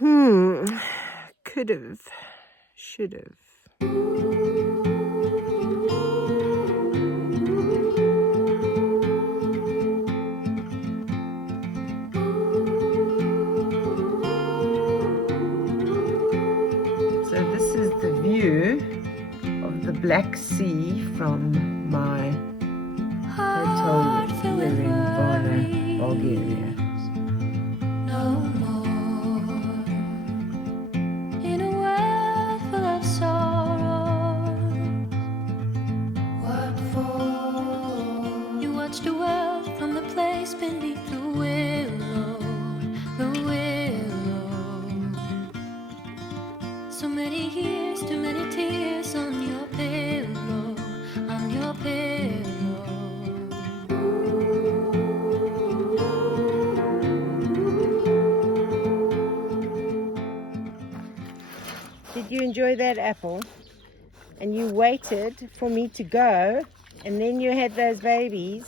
Could have, should have. So this is the view of the Black Sea from my hotel here in Varna, Bulgaria. No more in a world full of sorrow. What for? You watch the world from the place beneath the willow, the willow. So many years, too many tears on your pillow, on your pillow. Did you enjoy that apple? And you waited for me to go, and then you had those babies.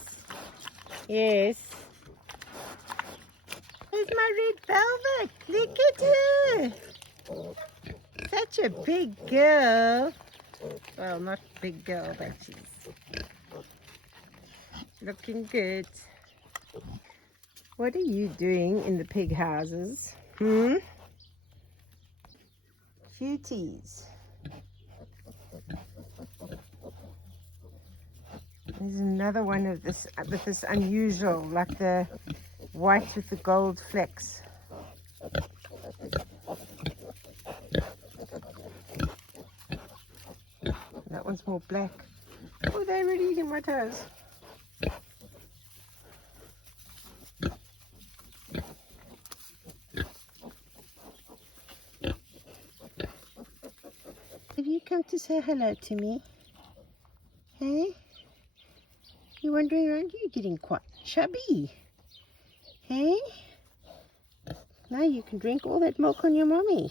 Yes. There's my red velvet. Look at her. Such a big girl. Well, not big girl, but she's looking good. What are you doing in the pig houses? Cuties. There's another one of this with this unusual, like the white with the gold flecks. That one's more black. Oh, they're really eating my toes. Have you come to say hello to me? Hey? You're wandering around? You're getting quite chubby. Hey? Now you can drink all that milk on your mommy.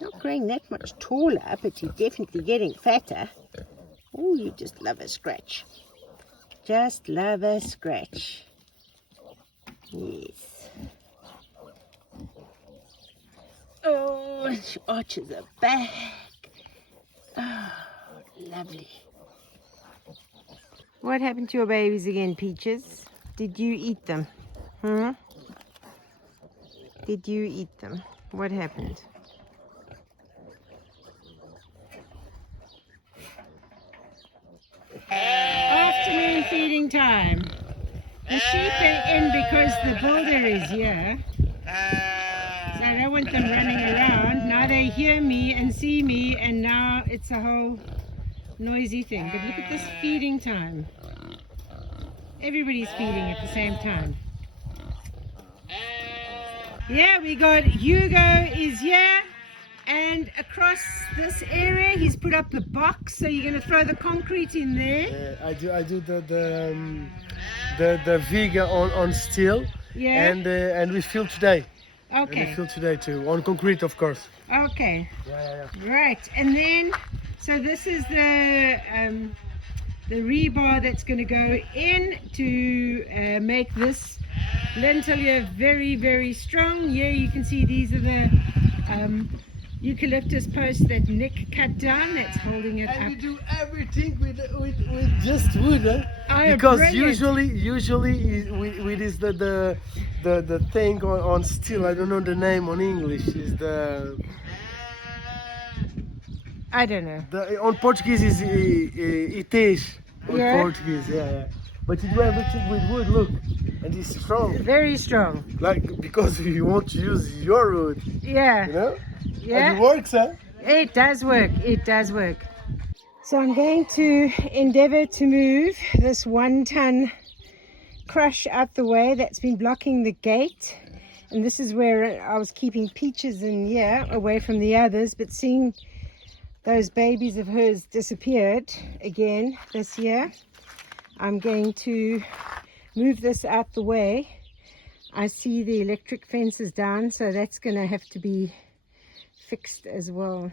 Not growing that much taller, but you're definitely getting fatter. Oh, you just love a scratch. Just love a scratch. Yes. Oh, she arches her back. Oh, lovely. What happened to your babies again, Peaches? Did you eat them? Did you eat them? What happened? Afternoon feeding time. The sheep are in because the builder is here. So I don't want them running around. Now they hear me and see me, and now it's a whole noisy thing. But look at this feeding time. Everybody's feeding at the same time. Yeah, we got Hugo is here, and across this area he's put up the box, so you're going to throw the concrete in there. I do the Vega on steel, Yeah. and we fill today. Okay. And we fill today too, on concrete, of course. Okay. Yeah. Right, and then so this is the rebar that's going to go in to make this lintel here very, very strong. Here you can see these are the eucalyptus posts that Nick cut down. That's holding it up. And we do everything with just wood, huh? Oh, because brilliant. usually with is the thing on steel. I don't know the name on English. Is the I don't know. on Portuguese is it is on Yeah. Portuguese, yeah. But you do everything with wood, look, and it's strong. Very strong. Like because you want to use your wood, Yeah. you know. Yeah. And it works, huh? It does work. It does work. So I'm going to endeavor to move this 1-ton crush out the way that's been blocking the gate. And this is where I was keeping Peaches in here away from the others, but seeing those babies of hers disappeared again this year, I'm going to move this out the way. I see the electric fence is down, so that's going to have to be fixed as well.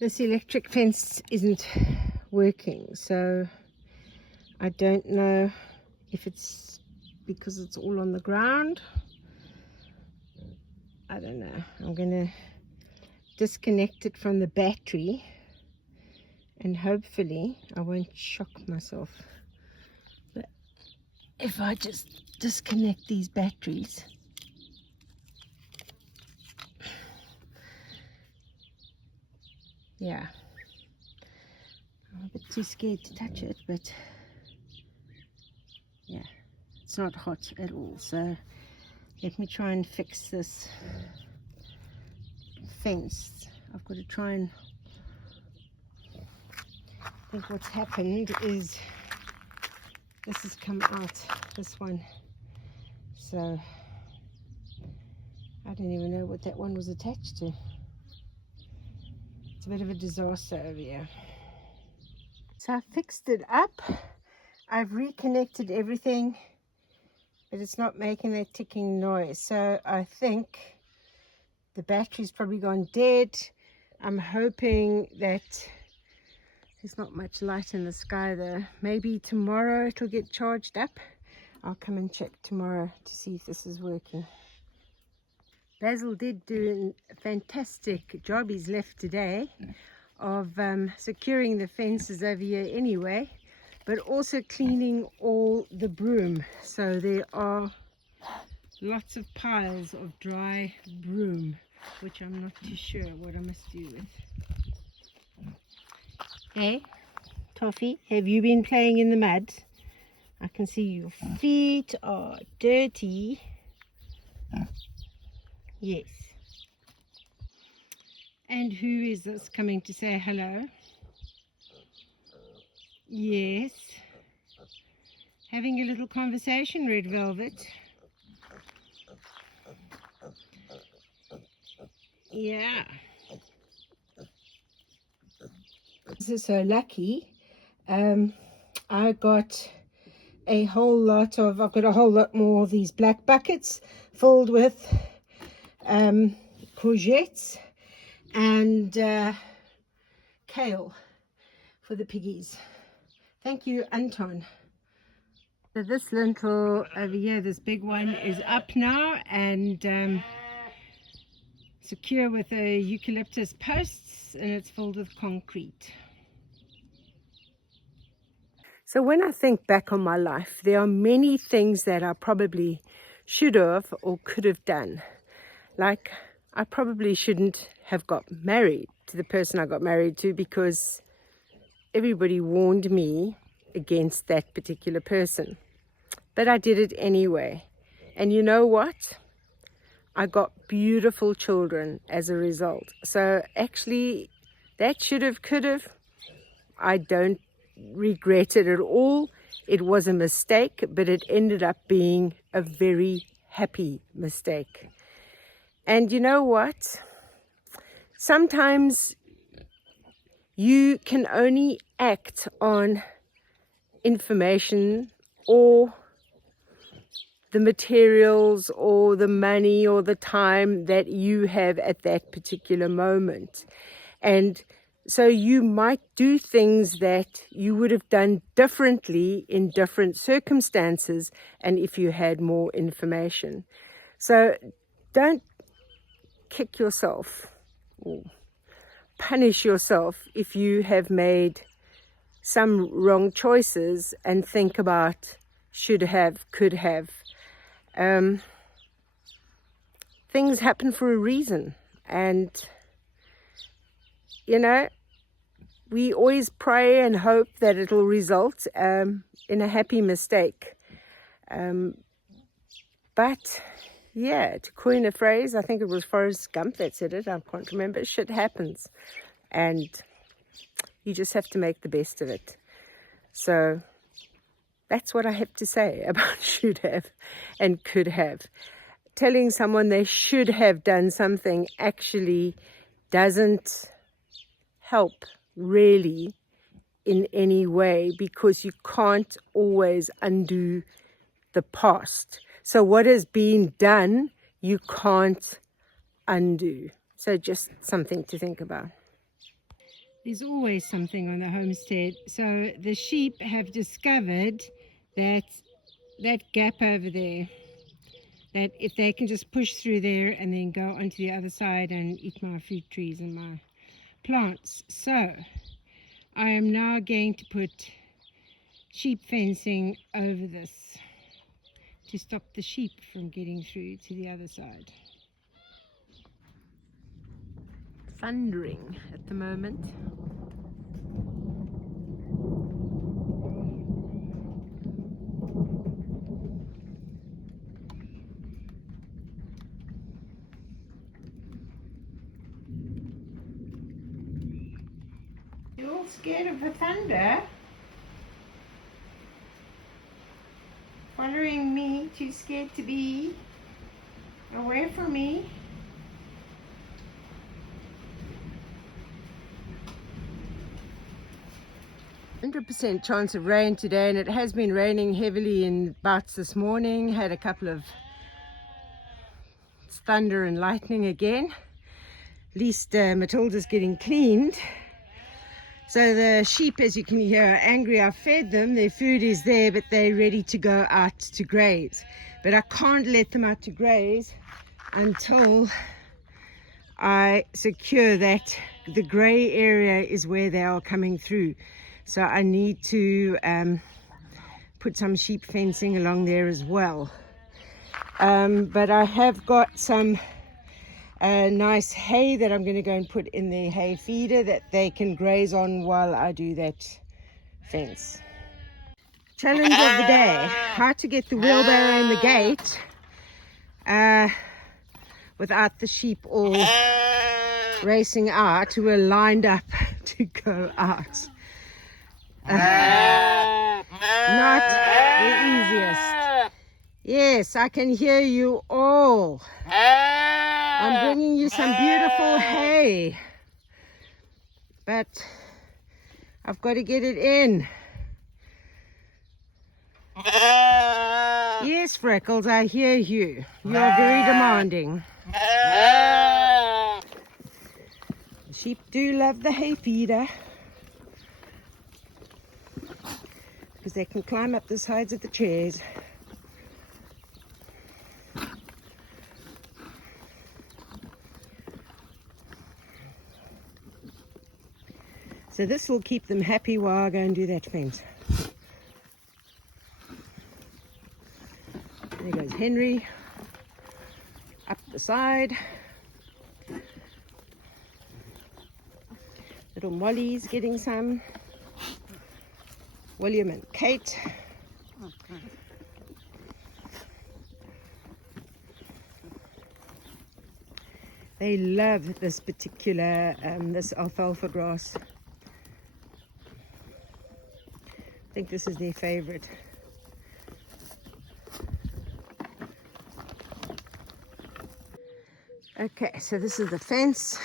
This electric fence isn't working, so I don't know if it's because it's all on the ground. I don't know. I'm going to disconnect it from the battery and hopefully I won't shock myself. But if I just disconnect these batteries, yeah, I'm a bit too scared to touch it, but yeah, it's not hot at all. So let me try and fix this fence. I've got to try and, I think what's happened is this has come out, this one. So I don't even know what that one was attached to. It's a bit of a disaster over here. So I fixed it up. I've reconnected everything, but it's not making that ticking noise. So I think the battery's probably gone dead. I'm hoping that there's not much light in the sky though. Maybe tomorrow it'll get charged up. I'll come and check tomorrow to see if this is working. Basil did do a fantastic job. He's left today of securing the fences over here anyway, but also cleaning all the broom. So there are lots of piles of dry broom, which I'm not too sure what I must do with. Hey, Toffee, have you been playing in the mud? I can see your feet are dirty. Yes. And who is this coming to say hello? Yes. Having a little conversation, Red Velvet. Yeah. This is so lucky. I got a whole lot of, I've got a whole lot more of these black buckets filled with courgettes and kale for the piggies. Thank you, Anton. So this lintel over here, this big one, is up now and secure with a eucalyptus posts, and it's filled with concrete. So when I think back on my life, there are many things that I probably should have or could have done. Like, I probably shouldn't have got married to the person I got married to because everybody warned me against that particular person. But I did it anyway. And you know what? I got beautiful children as a result. So actually, that should have, could have, I don't regret it at all. It was a mistake, but it ended up being a very happy mistake. And you know what? Sometimes you can only act on information or the materials or the money or the time that you have at that particular moment. And so you might do things that you would have done differently in different circumstances and if you had more information. So don't kick yourself or punish yourself if you have made some wrong choices and think about should have, could have. Things happen for a reason, and you know, we always pray and hope that it'll result in a happy mistake. But yeah, to coin a phrase, I think it was Forrest Gump that said it, I can't remember, shit happens. And you just have to make the best of it. So that's what I have to say about should have and could have. Telling someone they should have done something actually doesn't help really in any way, because you can't always undo the past. So what has been done, you can't undo. So just something to think about. There's always something on the homestead. So the sheep have discovered that that gap over there, that if they can just push through there and then go onto the other side and eat my fruit trees and my plants. So I am now going to put sheep fencing over this to stop the sheep from getting through to the other side. Thundering at the moment. You're all scared of the thunder? Following me, too scared to be away from me? 100% chance of rain today, and it has been raining heavily in bouts this morning. Had a couple of thunder and lightning again. At least Matilda's getting cleaned. So the sheep, as you can hear, are angry. I've fed them, their food is there, but they're ready to go out to graze. But I can't let them out to graze until I secure that the grey area is where they are coming through. So I need to put some sheep fencing along there as well. But I have got some nice hay that I'm going to go and put in the hay feeder that they can graze on while I do that fence. Challenge of the day: how to get the wheelbarrow in the gate without the sheep all racing out who are lined up to go out. Not the easiest. Yes, I can hear you all. I'm bringing you some beautiful hay, but I've got to get it in. Yes, Freckles, I hear you. You are very demanding. The sheep do love the hay feeder because they can climb up the sides of the chairs. So this will keep them happy while I go and do that fence. There goes Henry, up the side. Little Molly's getting some. William and Kate. They love this particular, this alfalfa grass. I think this is their favorite. Okay, so this is the fence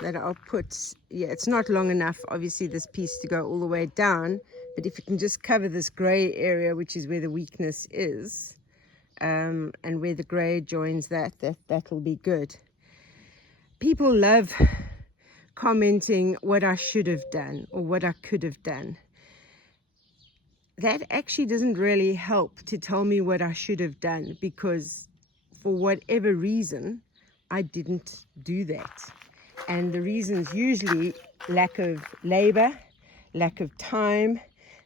that I'll put. Yeah, it's not long enough, obviously, this piece to go all the way down, but if you can just cover this grey area, which is where the weakness is, and where the grey joins that'll be good. People love commenting what I should have done or what I could have done. That actually doesn't really help to tell me what I should have done, because for whatever reason, I didn't do that. And the reason's usually lack of labor, lack of time,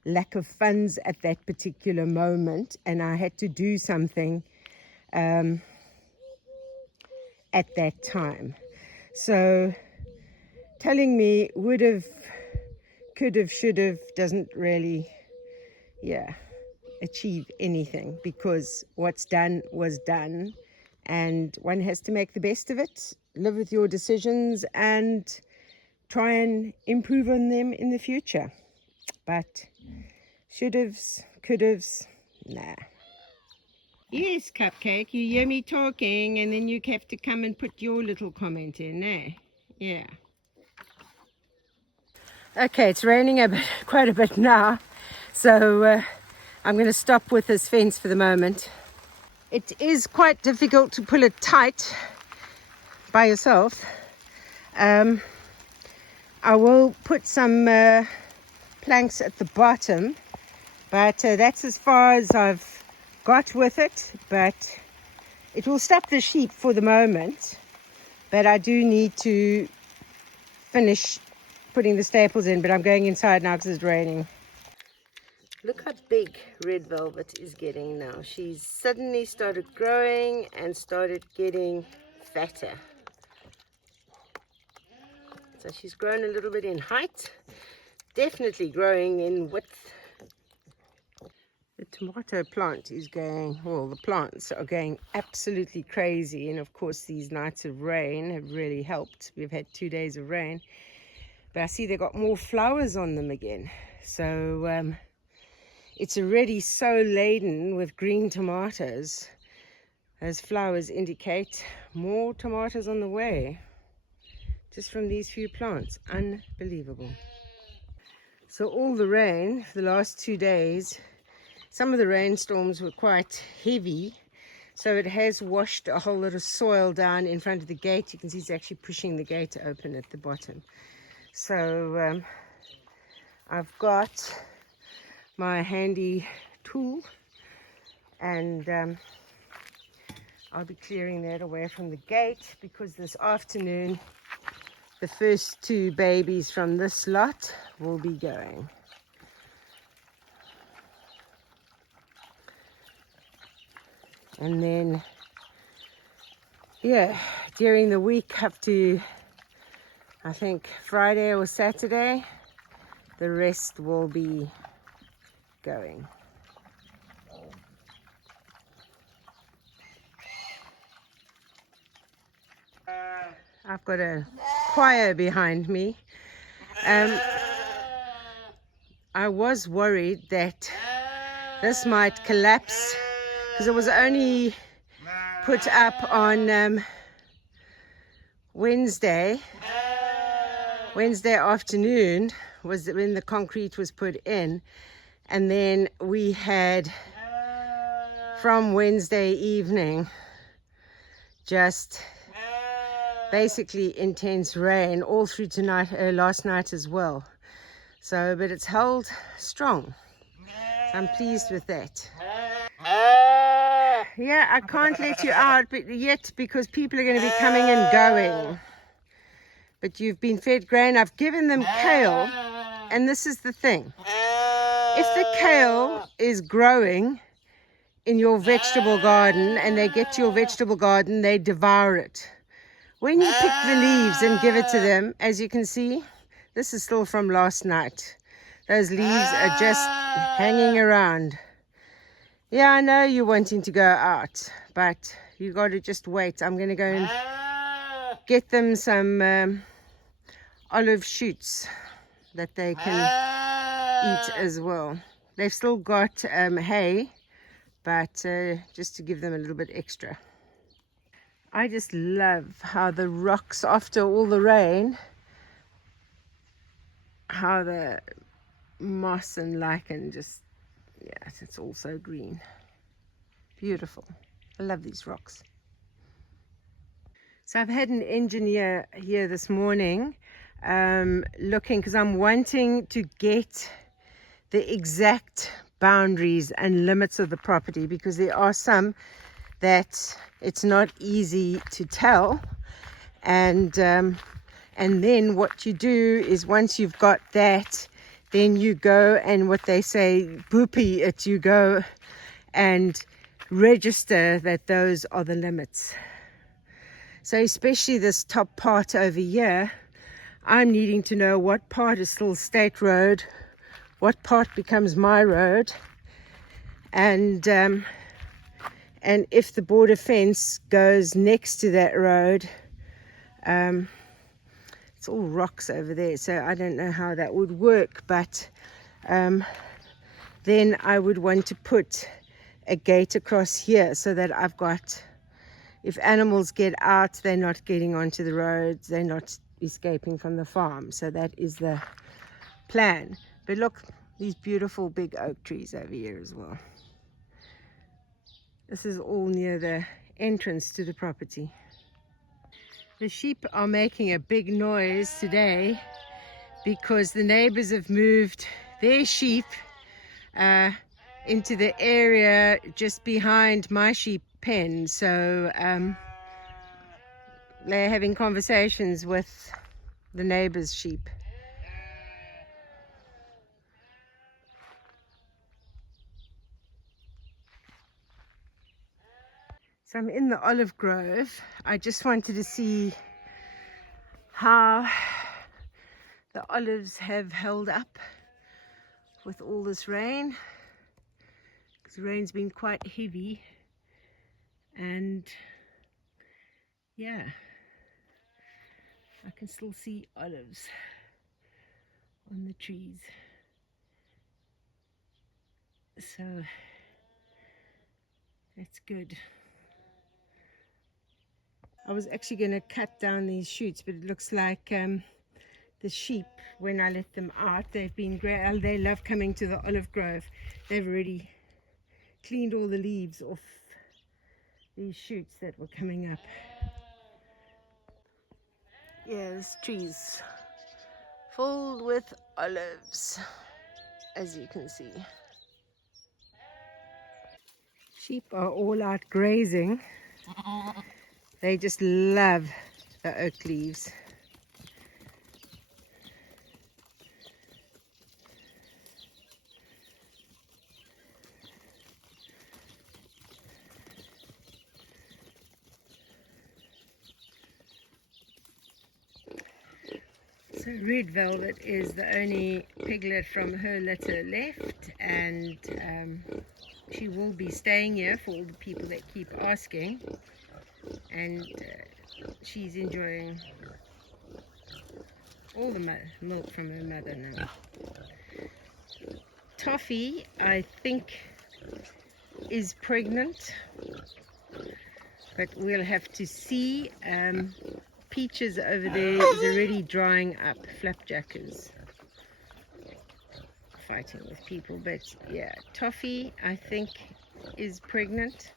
lack of funds at that particular moment, and I had to do something at that time. So telling me would have, could have, should have doesn't really achieve anything, because what's done was done, and one has to make the best of it, live with your decisions and try and improve on them in the future. But should-haves, could-haves, nah. Yes, Cupcake, you hear me talking and then you have to come and put your little comment in, eh? Yeah. Okay, it's raining quite a bit now, so I'm going to stop with this fence for the moment. It is quite difficult to pull it tight by yourself. I will put some planks at the bottom, but that's as far as I've got with it, but it will stop the sheep for the moment. But I do need to finish putting the staples in, but I'm going inside now because it's raining. Look how big Red Velvet is getting now. She's suddenly started growing and started getting fatter. So she's grown a little bit in height, definitely growing in width. The tomato plant is going, well, the plants are going absolutely crazy. And of course, these nights of rain have really helped. We've had 2 days of rain. But I see they got more flowers on them again. So it's already so laden with green tomatoes. Those flowers indicate more tomatoes on the way. Just from these few plants. Unbelievable. So all the rain for the last 2 days, some of the rainstorms were quite heavy. So it has washed a whole lot of soil down in front of the gate. You can see it's actually pushing the gate open at the bottom. So I've got my handy tool, and I'll be clearing that away from the gate, because this afternoon the first 2 babies from this lot will be going. And then, yeah, during the week up to, I think, Friday or Saturday, the rest will be going. I've got a choir behind me. I was worried that this might collapse, because it was only put up on Wednesday afternoon was when the concrete was put in, and then we had from Wednesday evening just basically intense rain all through tonight, last night as well. So, but it's held strong. So I'm pleased with that. Yeah, I can't let you out yet because people are going to be coming and going. But you've been fed grain. I've given them kale, and this is the thing. If the kale is growing in your vegetable garden and they get to your vegetable garden, they devour it. When you pick the leaves and give it to them, as you can see, this is still from last night. Those leaves are just hanging around. Yeah, I know you're wanting to go out, but you got to just wait. I'm going to go and get them some olive shoots that they can eat as well. They've still got hay, but just to give them a little bit extra. I just love how the rocks, after all the rain, how the moss and lichen just, yeah, it's all so green. Beautiful. I love these rocks. So I've had an engineer here this morning looking, because I'm wanting to get the exact boundaries and limits of the property, because there are some that it's not easy to tell. And then what you do is, once you've got that, then you go and, what they say, boopy it, you go and register that those are the limits. So especially this top part over here, I'm needing to know what part is still state road, what part becomes my road, and if the border fence goes next to that road, it's all rocks over there, so I don't know how that would work, but then I would want to put a gate across here so that I've got, if animals get out, they're not getting onto the roads, they're not escaping from the farm. So that is the plan. But look, these beautiful big oak trees over here as well. This is all near the entrance to the property. The sheep are making a big noise today because the neighbors have moved their sheep into the area just behind my sheep pen. So they're having conversations with the neighbor's sheep. So I'm in the olive grove. I just wanted to see how the olives have held up with all this rain, because the rain's been quite heavy. And yeah, I can still see olives on the trees. So that's good. I was actually going to cut down these shoots, but it looks like the sheep, when I let them out, they've been great. They love coming to the olive grove. They've already cleaned all the leaves off these shoots that were coming up. Yeah, this tree's filled with olives, as you can see. Sheep are all out grazing. They just love the oak leaves. So Red Velvet is the only piglet from her litter left, and she will be staying here for all the people that keep asking, and she's enjoying all the milk from her mother now. Toffee, I think, is pregnant, but we'll have to see. Peaches over there is already drying up. Flapjack is fighting with people, but yeah, Toffee, I think, is pregnant.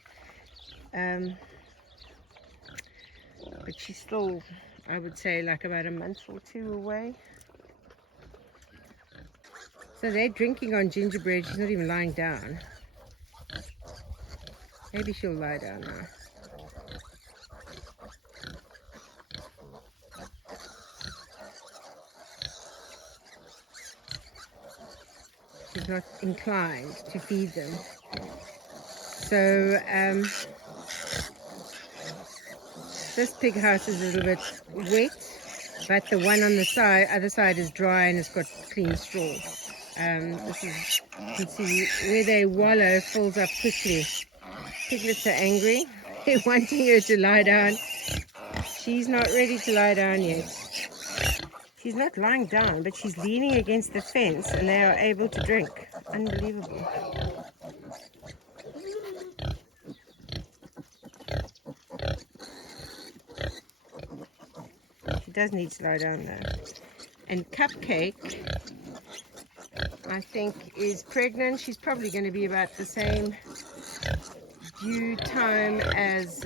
But she's still, I would say, like about a month or two away. So they're drinking on gingerbread. She's not even lying down. Maybe she'll lie down now. She's not inclined to feed them. So this pig house is a little bit wet, but the one on the other side is dry and it's got clean straw. This is, you can see where they wallow fills up quickly. Piglets are angry. They're wanting her to lie down. She's not ready to lie down yet. She's not lying down, but she's leaning against the fence and they are able to drink. Unbelievable. She does need to lie down though. And Cupcake, I think, is pregnant. She's probably going to be about the same due time as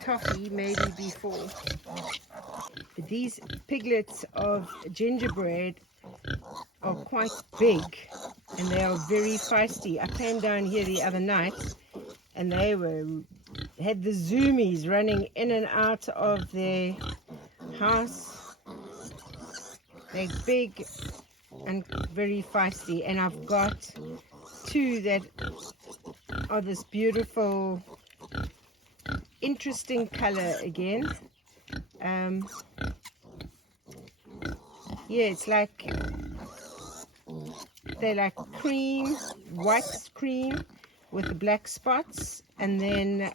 Toffee, maybe before. These piglets of gingerbread are quite big and they are very feisty. I came down here the other night and they had the zoomies running in and out of their house. They're big and very feisty, and I've got two that are this beautiful, interesting color again. Yeah, it's like they're like cream, white cream with the black spots, and then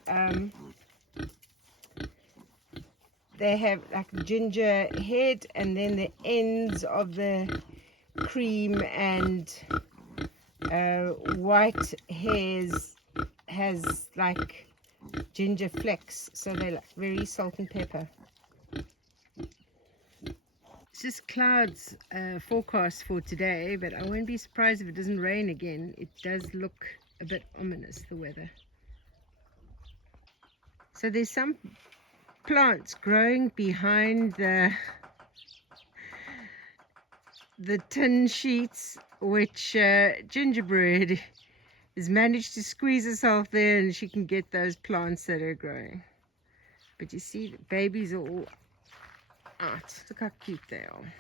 they have like ginger head, and then the ends of the cream and white hairs has like ginger flecks, so they're like very salt and pepper. It's just clouds forecast for today, but I won't be surprised if it doesn't rain again. It does look a bit ominous, the weather. So there's some plants growing behind the tin sheets which Gingerbread has managed to squeeze herself there, and she can get those plants that are growing. But you see, the babies are all out. Look how cute they are.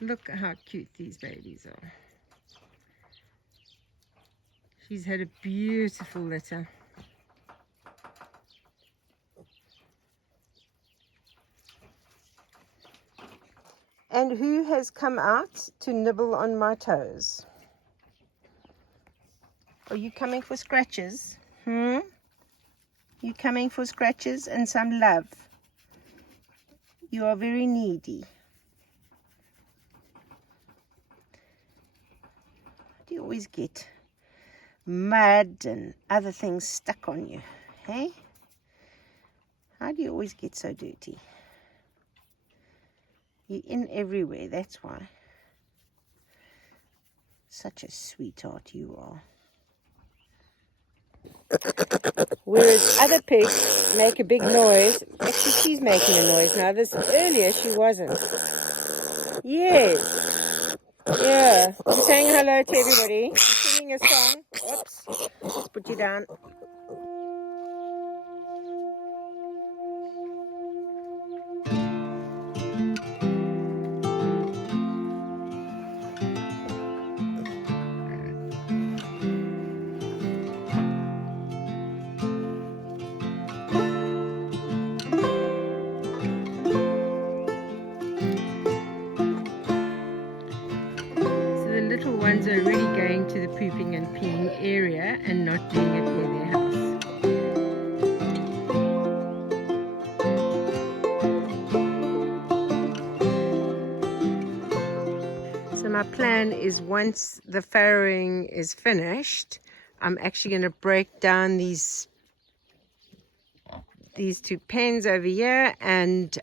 Look how cute these babies are. She's had a beautiful litter. And who has come out to nibble on my toes? Are you coming for scratches? You coming for scratches and some love? You are very needy. Do you always get mud and other things stuck on you? Hey? How do you always get so dirty? You're in everywhere, that's why. Such a sweetheart you are. Whereas other pigs make a big noise. Actually, she's making a noise now. This earlier she wasn't. Yes. Yeah. I'm saying hello to everybody. I'm singing a song. Oops. Let's put you down. Little ones are already going to the pooping and peeing area and not doing it near their house. So my plan is, once the farrowing is finished, I'm actually going to break down these two pens over here and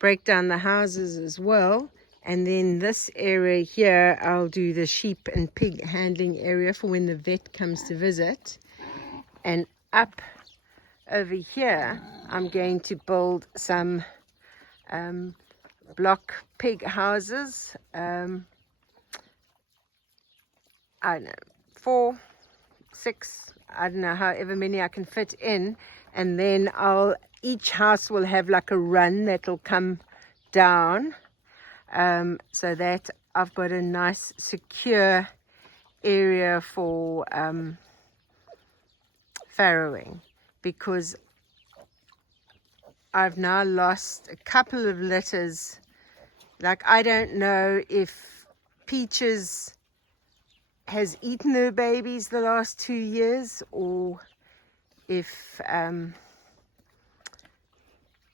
break down the houses as well. And then this area here, I'll do the sheep and pig handling area for when the vet comes to visit. And up over here, I'm going to build some block pig houses. I don't know, 4, 6, I don't know, however many I can fit in. And then each house will have like a run that'll come down. So that I've got a nice secure area for farrowing, because I've now lost a couple of litters. Like, I don't know if Peaches has eaten her babies the last 2 years, or if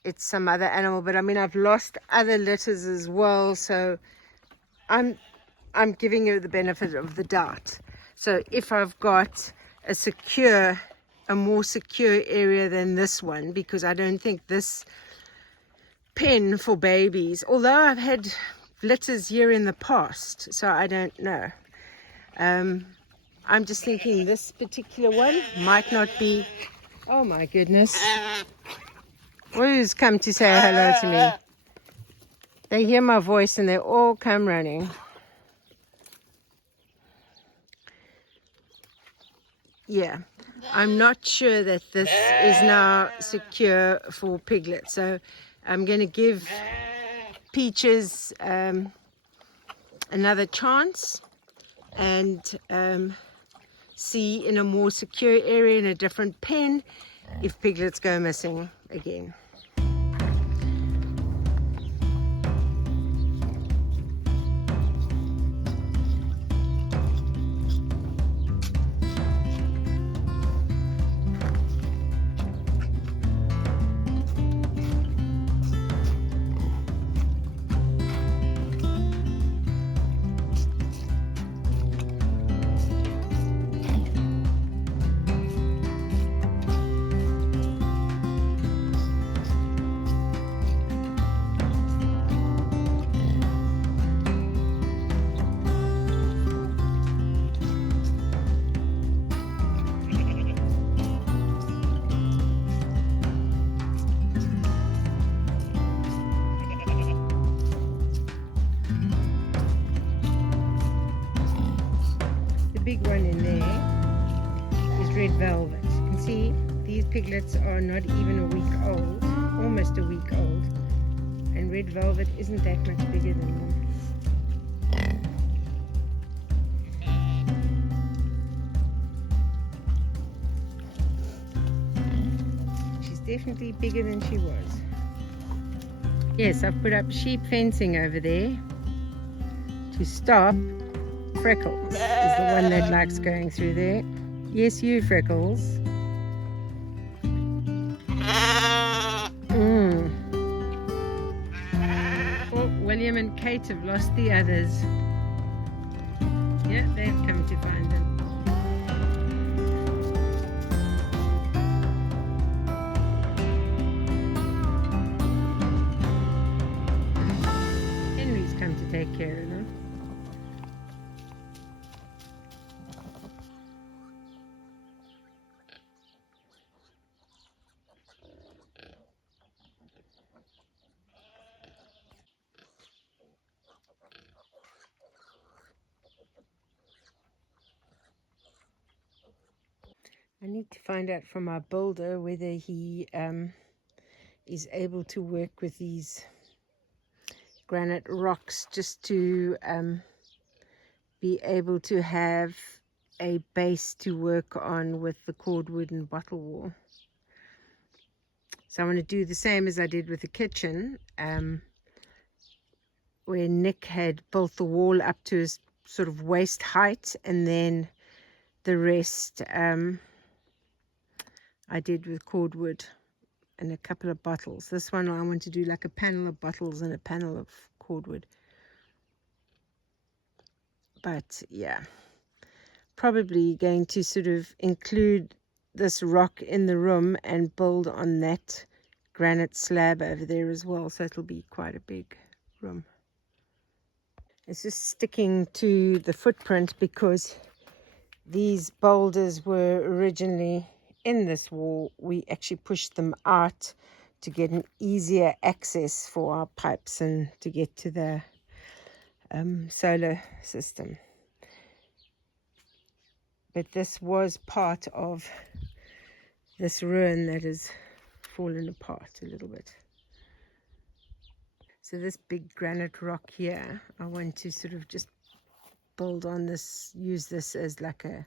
it's some other animal, but I mean, I've lost other litters as well, so I'm giving her the benefit of the doubt. So if I've got a more secure area than this one, because I don't think this pen for babies, although I've had litters here in the past, so I don't know. I'm just thinking this particular one might not be. Oh my goodness. Who's come to say hello to me? They hear my voice and they all come running. Yeah, I'm not sure that this is now secure for Piglet. So I'm going to give Peaches another chance and see in a more secure area in a different pen if Piglets go missing again. red velvet. You can see these piglets are not even a week old, almost a week old, and red velvet isn't that much bigger than them. She's definitely bigger than she was. Yes, I've put up sheep fencing over there to stop Freckles. Is the one that likes going through there. Yes, you, Freckles. Oh, William and Kate have lost the others. Yeah, they've come to find them. Henry's come to take care of them. I need to find out from our builder whether he is able to work with these granite rocks just to be able to have a base to work on with the cordwood and bottle wall. So I want to do the same as I did with the kitchen, where Nick had built the wall up to his sort of waist height, and then the rest I did with cordwood and a couple of bottles. This one I want to do like a panel of bottles and a panel of cordwood. But yeah, probably going to sort of include this rock in the room and build on that granite slab over there as well, so it'll be quite a big room. It's just sticking to the footprint because these boulders were originally in this wall. We actually pushed them out to get an easier access for our pipes and to get to the solar system. But this was part of this ruin that has fallen apart a little bit. So this big granite rock here, I want to sort of just build on this, use this as like a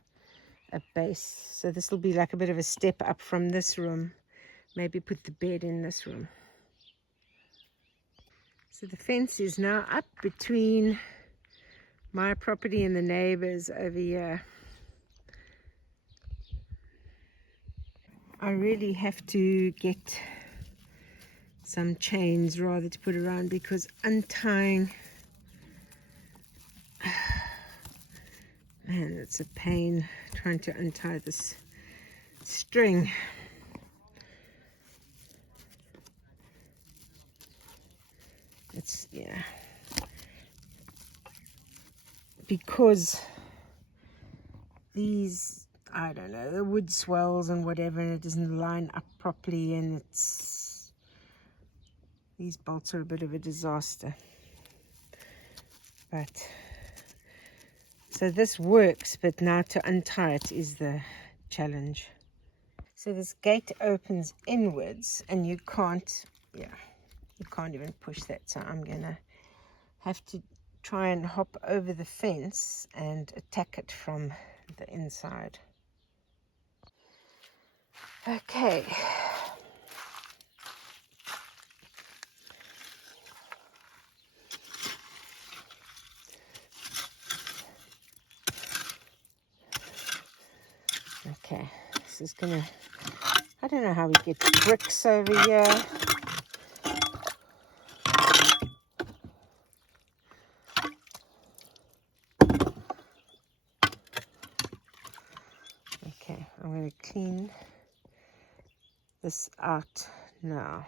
base. So this will be like a bit of a step up from this room. Maybe put the bed in this room. So the fence is now up between my property and the neighbors over here. I really have to get some chains rather to put around, because untying, man, it's a pain trying to untie this string. It's, yeah, because these, I don't know, the wood swells and whatever, and it doesn't line up properly, and it's, these bolts are a bit of a disaster. But so this works, but now to untie it is the challenge. So this gate opens inwards, and you can't, yeah, you can't even push that. So I'm gonna have to try and hop over the fence and attack it from the inside. Okay. Okay, this is gonna, I don't know how we get bricks over here. Okay, I'm gonna clean this out now.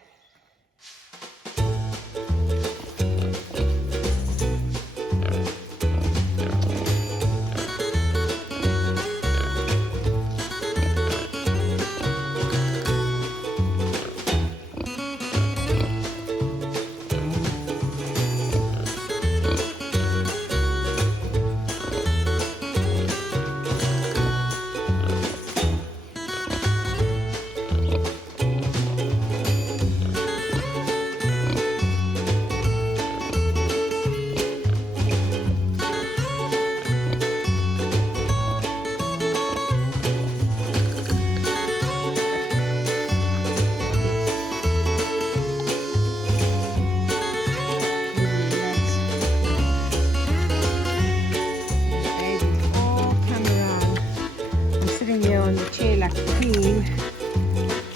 on the chair like cream.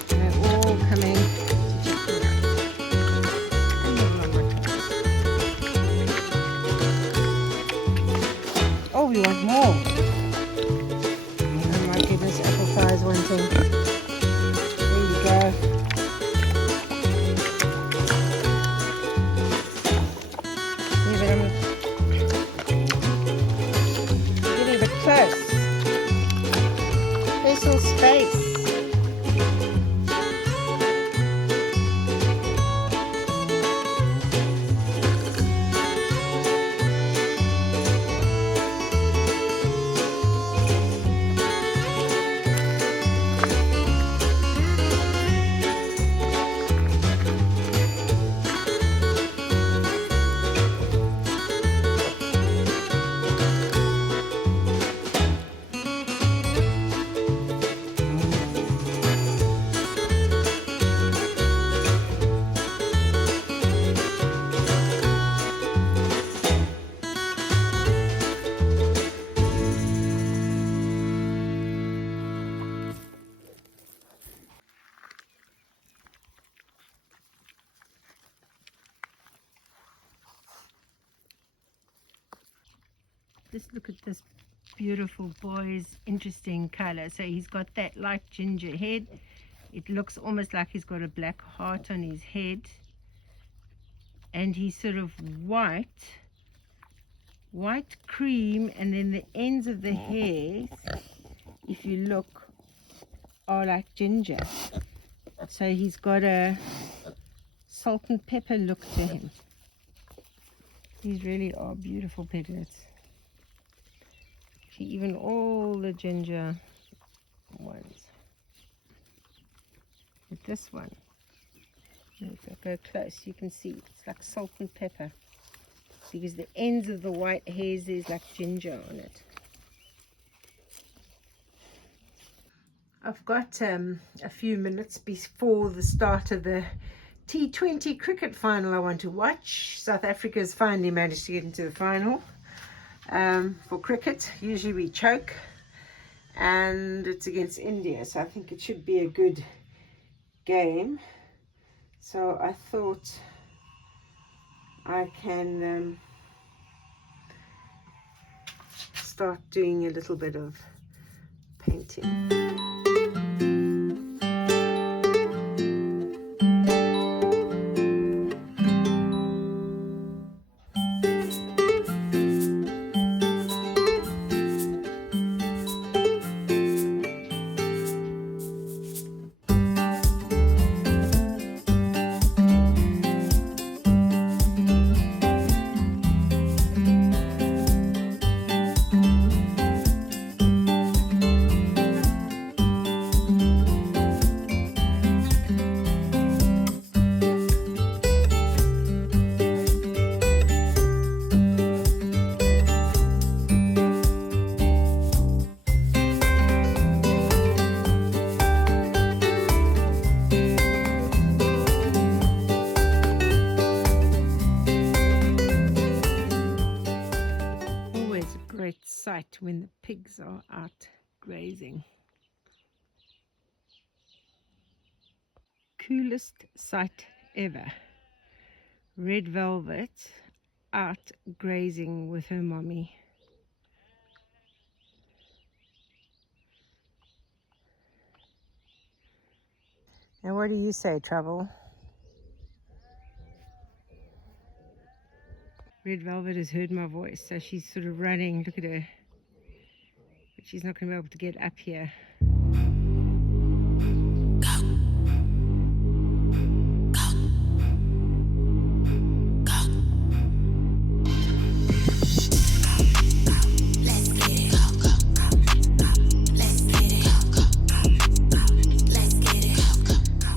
They're all coming to check me out. And nibble on my toes. Oh, we want more. Oh my goodness, apple pie is wanting. There you go. Yeah, but I'm getting a bit close. Personal space. Just look at this beautiful boy's interesting color. So he's got that light ginger head. It looks almost like he's got a black heart on his head. And he's sort of white cream, and then the ends of the hair, if you look, are like ginger. So he's got a salt and pepper look to him. These really are beautiful piglets. Even all the ginger ones. But this one, if I go close, you can see it's like salt and pepper, because the ends of the white hairs, there's like ginger on it. I've got a few minutes before the start of the T20 cricket final I want to watch. South Africa's finally managed to get into the final. For cricket, usually we choke, and it's against India, so I think it should be a good game. So I thought I can start doing a little bit of painting. Sight when the pigs are out grazing. Coolest sight ever. Red Velvet out grazing with her mommy. And what do you say, Trouble? Red Velvet has heard my voice, so she's sort of running. Look at her. But she's not going to be able to get up here.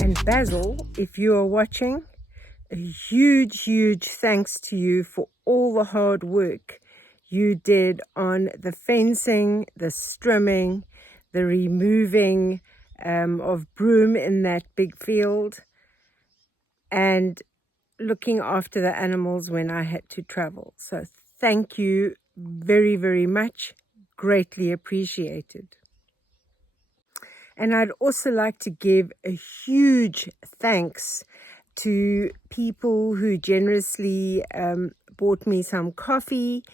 And Basil, if you are watching, a huge thanks to you for all the hard work you did on the fencing, the strimming, the removing of broom in that big field, and looking after the animals when I had to travel. So thank you very much. Greatly appreciated. And I'd also like to give a huge thanks to people who generously bought me some coffee,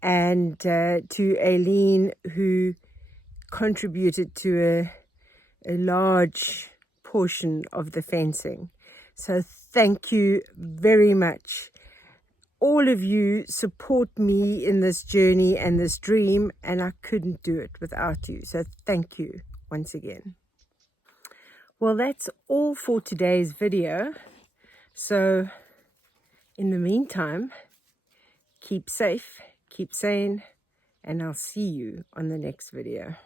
and to Aileen, who contributed to a large portion of the fencing. So thank you very much. All of you support me in this journey and this dream, and I couldn't do it without you. So thank you once again. Well, that's all for today's video. So in the meantime, keep safe, keep sane, and I'll see you on the next video.